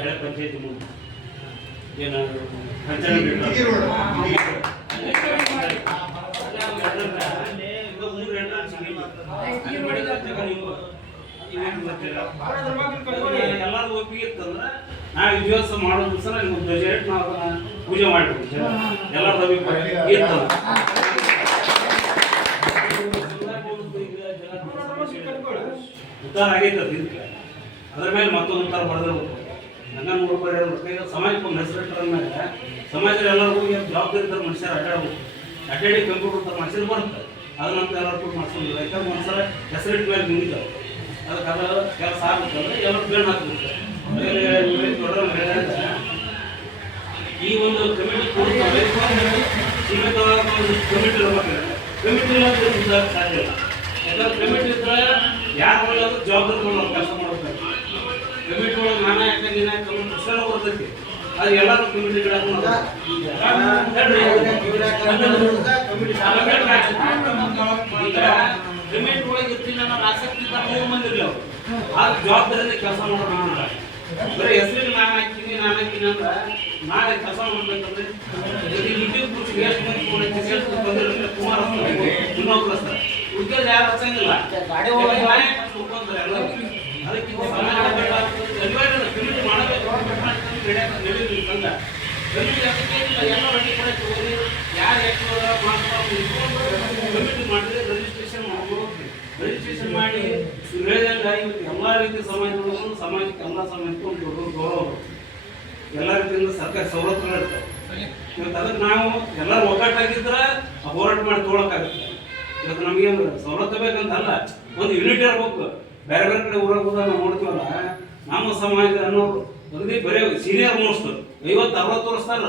ಹಳೆ ಪಂಚಾಯತಿ ಮುಂದೆ ಏನು. ಎಲ್ಲಾರು ಒಪ್ಪಿಗೆ ಇತ್ತಂದ್ರೆ ನಾವು ದಿವಸ ಮಾಡೋದು ಸಲ ನಿಮ್ಗೆ ಬಜೆಟ್ ನಾವು ಅದನ್ನ ಪೂಜೆ ಮಾಡ್ತೀವಿ ಎಲ್ಲರ ಅಭಿಪ್ರಾಯ ಇತ್ತು ಉತ್ತಾರ ಇದಕ್ಕೆ ಅದ್ರ ಮೇಲೆ ಮತ್ತೊಂದು ಉತ್ತರ ಬರೆದಿರ್ಬೇಕು. ಹಂಗ ನೋಡ್ಕೊಂಡು ಸಮಾಜಕ್ಕೆ ಒಂದು ಹೆಸರಿಟ್ಟರ ಮೇಲೆ ಸಮಾಜದಲ್ಲಿ ಎಲ್ಲರಿಗೂ ಏನು ಜವಾಬ್ದಾರಿ ಇದ್ದಾರೆ ಮನುಷ್ಯರು ಅಡ್ಡಾಡ್ಬೇಕು ಅಡ್ಡಾಡಿ ಕಂಪ್ಯೂಟರ್ ತರ ಮನುಷ್ಯರು ಬರುತ್ತೆ ಅದನ್ನಂತ ಎಲ್ಲರೂ ಮಾಡಿಸೋದಿಲ್ಲ ಯಾಕಂದ್ರೆ ಒಂದ್ಸಲ ಹೆಸರಿಟ್ಟ ಮೇಲೆ ನಿಂತಿದ್ದಾವೆ. ಅದಕ್ಕೆ ಅದು ಕೆಲಸ ಆಗುತ್ತಂದ್ರೆ ಎಲ್ಲರೂ ಬೇಡ ಹಾಕ್ಬಿಡ್ತಾರೆ. ಈ ಒಂದು ಕಮಿಟಿ ಸೀಮಿತವಾದ ಒಂದು ಕಮಿಟಿ ಇರಬೇಕು. ಕಮಿಟಿ ಇಲ್ಲ ಸಾಧ್ಯ ಇಲ್ಲ. ಯಾಕಂದ್ರೆ ಕಮಿಟಿ ಇದ್ರೆ ಯಾರು ಒಳ್ಳೆಯದು, ಜವಾಬ್ದಾರಿ ಕೆಲಸ ಕಮಿಟಿ ಒಳಗೆ ನಾನಾ ಯಾಕೆ ನೀನು ಕಮಿಟಿ ಪ್ರಶ್ನೆ ಬರ್ತೈತಿ ಅದು ಎಲ್ಲರೂ ಕಮಿಟಿ ಕಮಿಟಿ ಒಳಗೆ ಇರ್ತೀನಿ ಅನ್ನೋ ಆಸಕ್ತಿ ಮೂರು ಮಂದಿ ಅವ್ರು ಆದ್ರೆ ಜವಾಬ್ದಾರಿಯಿಂದ ಕೆಲಸ ಮಾಡೋಣ ಬರೀ ಹೆಸರಿಗೆ ನಾನು ಹಾಕ್ತೀನಿ ನಾನು ಹಾಕ್ತೀನಿ ಅಂದ್ರೆ ನಾಳೆ ಕೆಲಸ ಮಾಡ್ಬೇಕಂದ್ರೆ ಯೂಟ್ಯೂಬ್ ಕುರಿತು ಎಷ್ಟು ಮಂದಿ ಫೋನ್ ಹಚ್ಚಿ ಎಷ್ಟು ಮಂದಿ ಬಂದಿರಲಿಲ್ಲ ಕುಮಾರ್ ಇನ್ನೊಬ್ರು ಉದ್ಯೋಗ ಯಾರು ಹಚ್ಚಂಗಿಲ್ಲ ಗಾಡಿ ಎಲ್ಲರೂ ಅದಕ್ಕೆ ಇದು ಸಮಾಜ ಬೇಡ ಅನಿವಾರ್ಯ ಕಮಿಟಿ ಮಾಡಬೇಕು ಅದಕ್ಕೆ ಇಲ್ಲ ಎಲ್ಲ ಬಡ್ಡಿ ಕೂಡ ಯಾರು ಮಾಡ್ತಾರೆ ಕಮಿಟಿ ಮಾಡಿದ್ರೆ ರಿಜಿಸ್ಟ್ರೇಷನ್ ಮಾಡ್ಬೋದು ರಿಜಿಸ್ಟ್ರೇಷನ್ ಮಾಡಿ ಹೇಳಿದಂಗೆ ಎಲ್ಲ ರೀತಿಯ ಸಮಾಜದೊಳಗೂ ಸಮಾಜಕ್ಕೆ ಎಲ್ಲ ಸಮಾಜಕ್ಕೂ ಒಂದು ದೊಡ್ಡ ಗೌರವ ಎಲ್ಲ ರೀತಿಯಿಂದ ಸರ್ಕಾರ ಸವಲತ್ತುಗಳು ಇರ್ತವೆ. ಇವತ್ತು ಅದಕ್ಕೆ ನಾವು ಎಲ್ಲರೂ ಒಗ್ಗಟ್ಟಾಗಿದ್ರೆ ಹೋರಾಟ ಮಾಡಿ ಇವತ್ತು ನಮಗೇನು ಸವಲತ್ತು ಬೇಕಂತ ಅಲ್ಲ ಒಂದು ಯೂನಿಟ್ ಇರ್ಬೇಕು. ಬೇರೆ ಬೇರೆ ಕಡೆ ಊರಾಗ ಹೋದಾಗ ನಾವು ನೋಡ್ತೀವಲ್ಲ, ನಮ್ಮ ಸಮಾಜ ಅನ್ನೋರು ಅಗದಿ ಬರೀ ಸೀನಿಯರ್ ಮೋಸ್ಟ್ ಐವತ್ತು, ಅರವತ್ತು ವರ್ಷದಾರ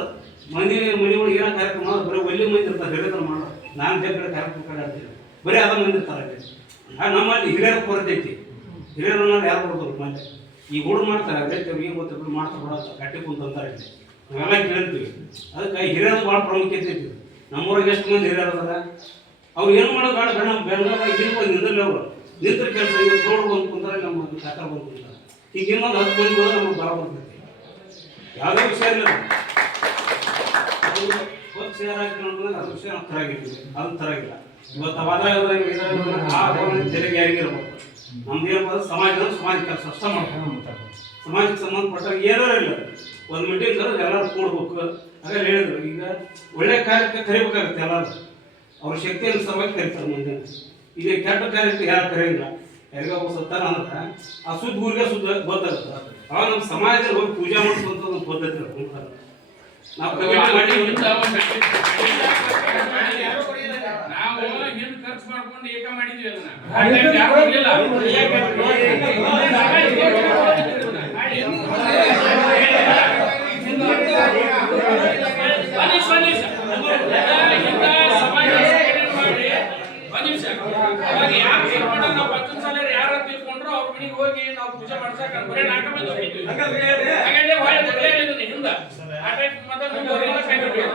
ಮನೆ ಮನೆ ಒಳಗೆ ಏನೋ ಕಾರ್ಯಕ್ರಮ ಮಾಡೋದು, ಬರೀ ಒಳ್ಳೆ ಮಂದಿ ಇರ್ತಾರೆ ಹಿರಿಯರು ಮಾಡೋ ನಾನು ಬೇರೆ ಕಾರ್ಯಕ್ರಮ ಕಡೆ ಬರೀ ಅದ ಮಂದಿ ಇರ್ತಾರೆ ನಮ್ಮಲ್ಲಿ ಹಿರಿಯರ ಕೊರತೆ ಐತಿ. ಹಿರಿಯರು ಅನ್ನೋರು ಯಾರು ಬರ್ತಾರೆ ಮತ್ತೆ ಈ ಹುಡುಗ ಮಾಡ್ತಾರೆ ರೈತರು ಏನು ಗೊತ್ತಿದ್ರು ಮಾಡ್ತಾರೆ ಬಿಡ ಕಟ್ಟಿ ಕುಂತ ಅಂತಾರೆ ನಾವೆಲ್ಲ ಕೇಳಿರ್ತೀವಿ. ಅದಕ್ಕೆ ಹಿರಿಯರು ಭಾಳ ಪ್ರಾಮುಖ್ಯತೆ ಐತಿ. ನಮ್ಮೂರಾಗ ಎಷ್ಟು ಮಂದಿ ಹಿರಿಯರು ಅದಾರ? ಅವ್ರು ಏನು ಮಾಡೋದು ಬೇಡ ಬೇಡ ಇಲ್ಲಿ ಬಂದು ನಿಂದ್ರಲ್ಲ ಅವರು. ನಿಂತ್ರ ಕೆಲಸ ಈಗ ಬಂದು ಕುಂತಾರೆ ನಮ್ಮ ಕಾಕರ್ ಬಂದು ಕುಂತಾರೆ ಈಗ ಇನ್ನೊಂದು ಹತ್ತು ಮಂದಿ ಹೋದ್ರೆ ನಮ್ಗೆ ಬರ ಬರ್ತೈತಿ ಯಾವುದೇ ವಿಷಯ ಇಲ್ಲ ಅದು ವಿಷಯ ತರಾಗಿರ್ತೀವಿ ಅದು ಇವತ್ತು ಆ ತೆರಿಗೆ ಅಂದ್ರೆ ಸಮಾಜ ಸಮಾಜಕ್ಕೆ ಸಂಬಂಧಪಟ್ಟ ಏನೋ ಇಲ್ಲ ಒಂದು ಮೀಟಿಂಗ್ ಕರೆದು ಎಲ್ಲರೂ ಕೂಡ್ಬೇಕು. ಹೇಳಿದ್ರು. ಈಗ ಒಳ್ಳೆ ಕಾರ್ಯಕ್ಕೆ ಕರಿಬೇಕಾಗುತ್ತೆ ಎಲ್ಲರೂ. ಅವ್ರ ಶಕ್ತಿಯನ್ನು ಅನುಸಾರವಾಗಿ ಕರಿತಾರೆ ಮುಂದೆ ಈಗ ಕೆಟ್ಟ ಕಾರ್ಯಕ್ಕೆ ಯಾರು ಕರೆಯಿಲ್ಲ. ಯಾರಿಗ ಸತ್ತಾರ ಸತ್ತಾನ ಅಂದ್ರೆ ಆ ಸುದ್ದ ಊರಿಗೆ ಸುದ್ದ ಗೊತ್ತಾಗುತ್ತೆ ಅವಾಗ ನಮ್ಮ ಸಮಾಜದಲ್ಲಿ ಹೋಗಿ ಪೂಜೆ ಮಾಡಿಸುವಂತ ಒಂದು ಪದ್ಧತಿ ನಾವು ಕಮಿಟಿ ಮಾಡಿ ನಾವು ಹಿಂದೆ ಖರ್ಚು ಮಾಡ್ಕೊಂಡು ಏಕ ಮಾಡಿದ್ವಿ ಅದನ್ನ ಯಾರು. ಒಂದ್ ನಿಮಿಷ, ಒಂದ್ ನಿಮಿಷ. ಇಂಥ ಸಮಾಜ ಸಂಘಟನೆ ಮಾಡಿ, ಒಂದ್ ನಿಮಿಷ. ಅವಾಗ ಯಾರ್ ತೀರ್ಮಾನ ನಾವು ಪಂಚಾಯತ್ ಸಲ ಯಾರ ತೀರ್ಕೊಂಡ್ರು ಅವ್ರ ಮನೆಗೆ ಹೋಗಿ ನಾವು ಪೂಜೆ ಮಾಡ್ಸಕ್ ಬರೀ ನಾಟಕ ಮಂದಿ ಹೋಗಿದ್ವಿ. ಹಾಗಾದ್ರೆ ಹೊಳ್ಳಿ ಬರೀ ಹೇಳಿದ್ದೀನಿ ಹಿಂದ. ಆ ಟೈಪ್ ಮತ್ತೆ ಮುಂದೆ ಅವರೆಲ್ಲ ಕೈ ಈಗ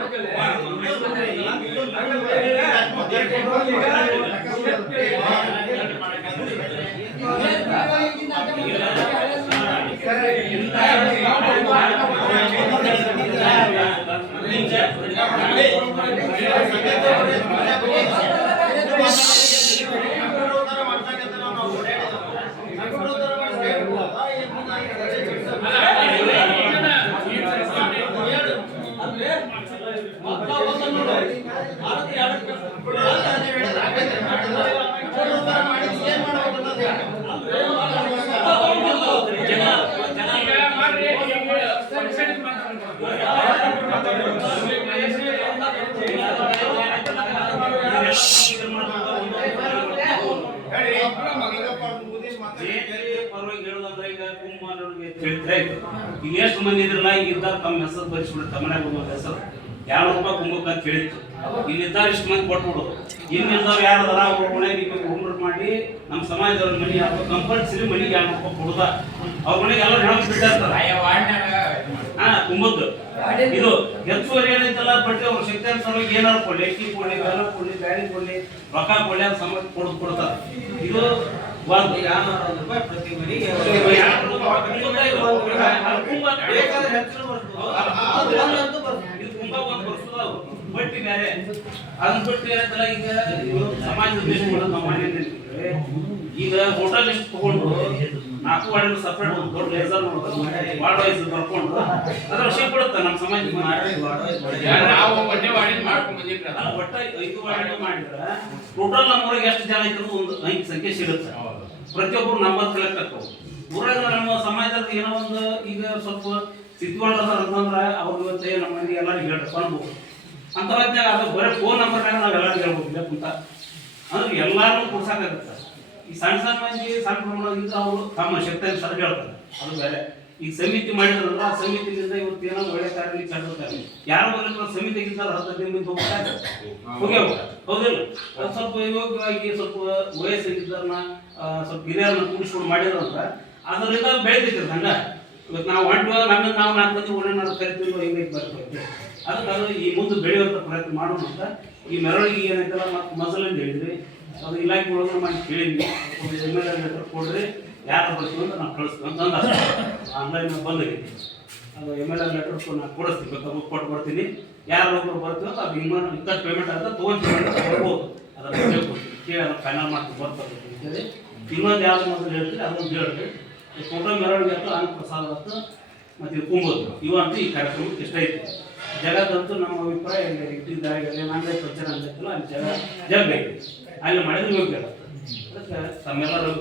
ಪರವಾಗಿ ಹೇಳೋದಂದ್ರೆ ಈಗ ಕುಂಭನವ್ರಿಗೆ ತಿಳಿದ್ರೆ ಆಯ್ತು. ಈಗ ಎಷ್ಟು ಮಂದಿ ಇದ್ರಲ್ಲ ಈಗ ಇದ್ದಾಗ ತಮ್ಮ ಹೆಸರು ಬರಿಸ್ಬಿಡು ತಮ್ಮನೆ ಹೋಗೋದು ಹೆಸರು. ಎರಡು ರೂಪಾಯಿ ಕುಂಭಕ್ಕೆ ಅಂತ ಹೇಳಿತ್ತು ಇಲ್ಲಿ ಇದ್ದಾರೆ ಇಷ್ಟು ಮಂದಿ ಕೊಟ್ಬಿಡೋದು ಇನ್ನಿದ್ದವ್ರು ಯಾರು ಅದಾರ ಅವ್ರ ಮನೆಗೆ ನಿಮಗೆ ಹೋಮ್ವರ್ಕ್ ಮಾಡಿ ನಮ್ಮ ಸಮಾಜದವ್ರ ಮನೆ ಅಥವಾ ಕಂಪಲ್ಸರಿ ಮನೆಗೆ ಎರಡು ರೂಪಾಯಿ ಕೊಡುದ? ಅವ್ರ ಮನೆಗೆ ಎಲ್ಲ ಹೆಣ ಬಿಟ್ಟಿರ್ತಾರೆ ಹಾ ಕುಂಭದ್ದು ಇದು ಹೆಚ್ಚುವರಿ ಏನೈತಲ್ಲ ಬಟ್ ಅವ್ರ ಶಕ್ತಿ ಅನ್ಸೋರು ಏನಾರು ಕೊಡ್ಲಿ ಅಕ್ಕಿ ಕೊಡ್ಲಿ ಬೆಲ್ಲ ಕೊಡ್ಲಿ ಬ್ಯಾಳಿ ಕೊಡ್ಲಿ ರೊಕ್ಕ ಕೊಡ್ಲಿ ಅಂತ ಸಮ ಕೊಡ್ ಕೊಡ್ತಾರೆ. ಇದು ಒಂದು ರೂಪಾಯಿ ಪ್ರತಿ ಮನೆಗೆ ಬೇಕಾದ್ರೆ ಹೆಚ್ಚು ಬರ್ಬೋದು. ಅದು ಒಂದಂತೂ ಬರ್ಬೋದು. ಇದು ತುಂಬಾ ಒಂದು ಬಟ್ಟಿ ಬೇರೆ. ಅದನ್ನ ಬಿಟ್ಟು ಏನಂತಲ್ಲ ಈಗ ಸಮಾಜದ ಮಾಡೋದು ಮನೆಯಲ್ಲಿ ಈಗ ಹೋಟೆಲ್ ಲಿಸ್ಟ್ ತಗೊಂಡು ನಾಲ್ಕು ವಾರ್ಡ್ ಸಪ್ರೇಟ್ ಒಂದು ದೊಡ್ಡ ಲೇಸರ್ ವಾರ್ಡ್ ವೈಸ್ ಬರ್ಕೊಂಡು ಅದ್ರ ವಿಷಯ ಕೊಡುತ್ತೆ ನಮ್ಮ ಸಮಾಜಕ್ಕೆ ನಾವು ಒಂದೇ ವಾರ್ಡಿನ ಮಾಡ್ಕೊಂಡು ಬಂದಿದ್ರಿ ಒಟ್ಟ ಐದು ವಾರ್ಡ್ ಮಾಡಿದ್ರೆ ಟೋಟಲ್ ನಮ್ಮೂರಿಗೆ ಎಷ್ಟು ಜನ ಇದ್ರು ಒಂದು ಐದು ಸಂಖ್ಯೆ ಸಿಗುತ್ತೆ. ಪ್ರತಿಯೊಬ್ಬರು ನಂಬರ್ ಕಲೆಕ್ಟ್ ಆಗ್ತಾವ ಊರಾಗ ನಮ್ಮ ಸಮಾಜದಲ್ಲಿ ಏನೋ ಒಂದು ಈಗ ಸ್ವಲ್ಪ ಸಿದ್ಧವಾದ ಅಂತಂದ್ರೆ ಅವ್ರ ಇವತ್ತೇ ನಮ್ಮ ಮಂದಿ ಎಲ್ಲರೂ ಹೇಳಿ ಅನ್ಬೋದು ಅಂತ ಅದು ಬರೀ ಫೋನ್ ನಂಬರ್ ನಾವು ಎಲ್ಲರೂ ಹೇಳ್ಬೋದು ಇಲ್ಲ ಕುಂತ ಅಂದ್ರೆ ಎಲ್ಲಾರು ಕೊಡ್ಸಕ್ಕಾಗುತ್ತೆ. ಈ ಸಣ್ಣ ಸಣ್ಣ ಮಂದಿ, ಸಣ್ಣ ಪ್ರಮಾಣದಿಂದ ಅವರು ತಮ್ಮ ಶಕ್ತಿಯಲ್ಲಿ ಸರ್ ಹೇಳ್ತಾರೆ ಅದು ಬೇರೆ. ಈಗ ಸಮಿತಿ ಮಾಡಿದ್ರಲ್ಲ, ಆ ಸಮಿತಿಯಿಂದ ಇವತ್ತು ಏನೋ ಒಳ್ಳೆ ಕಾರ್ಯ ಚಂದಿರ್ತಾರೆ ಯಾರು ಬರಲಿಲ್ಲ ಸಮಿತಿಗಿಂತ ಹತ್ತು ಹದಿನೈದು ಮಂದಿ ಹೋಗ್ತಾರೆ ಹೋಗ್ಯಾವ ಹೌದಿಲ್ಲ? ಅದು ಸ್ವಲ್ಪ ಯೋಗ್ಯವಾಗಿ ಸ್ವಲ್ಪ ವಯಸ್ಸಾಗಿದ್ದಾರನ್ನ ಸ್ವಲ್ಪ ಹಿರಿಯರನ್ನ ಕೂಡಿಸ್ಕೊಂಡು ಮಾಡಿದ್ರಂತ ಅದರಿಂದ ಬೆಳೆದಿತ್ತು ಹಂಗ ಇವತ್ತು ನಾವು ಹೊಂಟು ನಮ್ಮಿಂದ ನಾವು ನಾಲ್ಕು ಮಂದಿ ಒಳ್ಳೆ ಕರಿತೀವಿ ಹಿಂಗೆ ಬರ್ತೈತೆ ಅದಕ್ಕೆ ಅದು ಈ ಮುಂದೆ ಬೆಳೆಯುವಂಥ ಪ್ರಯತ್ನ ಮಾಡೋಣ ಅಂತ. ಈ ಮೆರವಣಿಗೆ ಏನೈತಲ್ಲ ಮತ್ತು ಮೊದಲಿಂದ ಹೇಳಿದ್ರಿ ಅದು ಇಲಾಖೆ ಒಳಗೆ ಮಾಡಿ ಕೇಳಿದ್ವಿ. ಒಂದು ಎಂ ಎಲ್ ಎ ಕೊಡ್ರಿ. ಯಾರು ಬರ್ತೀವಿ ಅಂತ ನಾವು ಕಳಿಸ್ತೀವಿ ಅಂತ ಆನ್ಲೈನ್ ಆನ್ಲೈನ್ ಬಂದಾಗೈತಿ. ಅದು ಎಂ ಎಲ್ ಎ ಲೆಟರ್ ನಾನು ಕೊಡಿಸ್ತೀವಿ ಬೇಕಾದ್ರೆ ಕೊಟ್ಟು ಬರ್ತೀನಿ. ಯಾರು ಒಬ್ಬರು ಬರ್ತೀವಿ ಅಂತ ಅದು ಇನ್ನೊಂದು ಇಂಥ ಪೇಮೆಂಟ್ ಅಂತ ತೊಗೊಂತೀವಿ ಅಂತ ಬರ್ಬೋದು ಕೇಳ್ಕೊಡ್ತೀವಿ ಕೇಳಿ ಅದನ್ನ ಫೈನಲ್ ಮಾಡ್ತೀವಿ. ಬರ್ತಾರೆ ಅಂತೇಳಿ ಇನ್ನೊಂದು ಯಾವ್ದು ಮೊದಲು ಹೇಳ್ತೀವಿ ಅದೊಂದು ಹೇಳ್ರಿ. ಫೋಟೋ ಮೆರವಣಿಗೆ ಆಯ್ತು ಅನ್ನ ಪ್ರಸಾದ ಆಯ್ತು ಮತ್ತು ಕುಂಬೋದು ಇವಂತೂ ಈ ಕಾರ್ಯಕ್ರಮಕ್ಕೆ ಇಷ್ಟ ಐತಿ. ಜಗತ್ತಂತೂ ನಮ್ಮ ಅಭಿಪ್ರಾಯ ಇಲ್ಲಿ ನಾನೇ ಪ್ರಚಾರ ಅಂತ ಅಲ್ಲಿ ಜಗ ಜಗ್ ಐತಿ. ಅಲ್ಲಿ ಮಾಡಿದ್ರೆ ಯೋಗ್ಯ ಅದಕ್ಕೆ సమయంలో